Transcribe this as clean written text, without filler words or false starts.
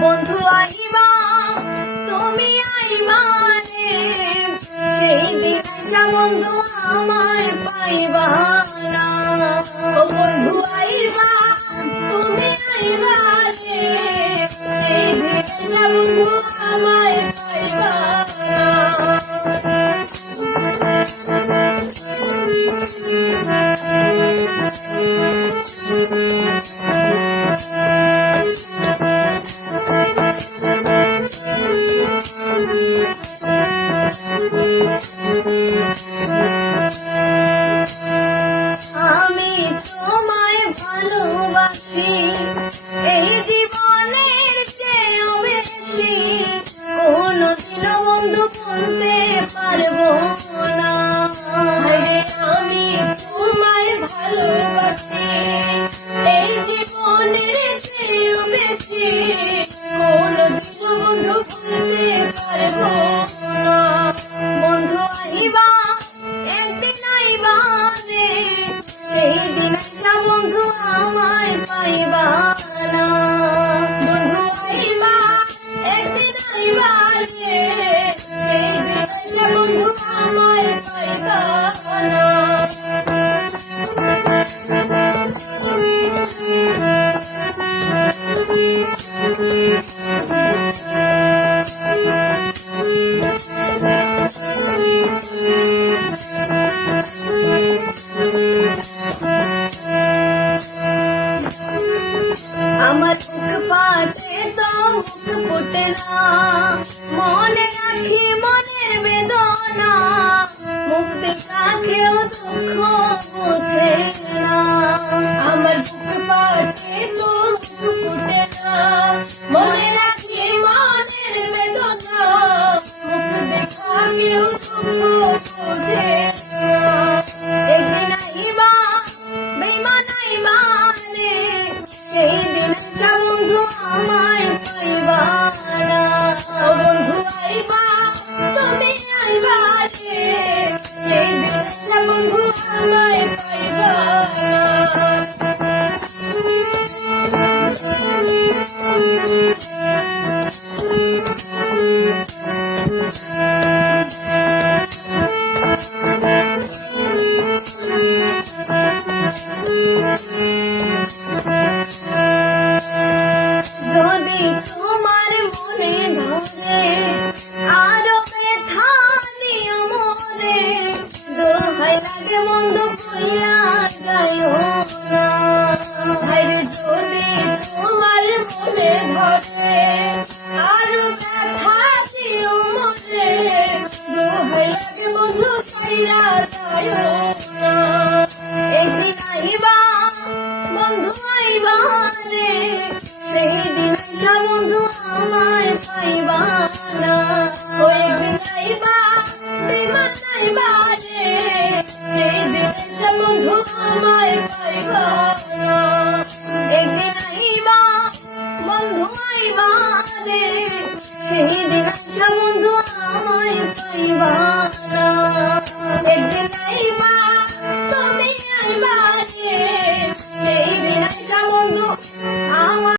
বন্ধু আইবা তুমি আইবা রে, সেই দিন আইসা বন্ধু আমায় পাইবা না। ও বন্ধু আইবা তুমি আইবা রে, সেই দিন আইসা বন্ধু আমায় পাইবা না। আমি তোমায় ভালোবাসি এই জীবনের চেয়েও বেশি, কোনদিনও বন্ধু বলতে পারবো না। আমি তোমায় ভালোবাসি এই জীবনের চেয়েও বেশি, কোনদিনও বন্ধু বলতে পারবো না। বন্ধু আইবা একদিন আইবা রে, সেই দিন আইসা বন্ধু আমায় পাইবা না। বন্ধু আইবা একদিন আইবা রে, সেই দিন আইসা বন্ধু আমায় পাইবা না। আমার বুক ফাটে তো মুখ ফুটে না, মনে রাখি মনের বেদনা, মুখ দেখাকেও দুঃখ বোঝে না। আমার বুক ফাটে তো মুখ ফুটে না, মনে রাখি মনের বেদনা, মুখ দেখাকেও দুঃখ বোঝে না। একদিন আইবা বেইমান আইবা রে, সেই দিন আইসা বন্ধু আমায় পাইবা না। ও বন্ধু আইবা তুমি আইবা রে, সেই দিন আইসা বন্ধু আমায় পাইবা না। যদি তোমার মনে ধরে আরো ব্যথা নিও মনে, দোহাই লাগে বন্ধু ভুইলা যাইও না। যদি তোমার মনে ধরে আরো ব্যথা দিও মনে, দোহাই লাগে বন্ধু ভুইলা যাইও না। একদিন আইবা বন্ধু আইবা রে, সেই দিন আইসা বন্ধু আমায় পাইবা না। ও একদিন আইবা বেইমান আইবা রে, সেই দিন আইসা বন্ধু আমায় পাইবা না। একদিন আইবা বন্ধু আইবা রে, সেই দিন আইসা বন্ধু আমায় পাইবা না। একদিন আইবা তুমি আইবা রে, সেই দিন আইসা বন্ধু আমায়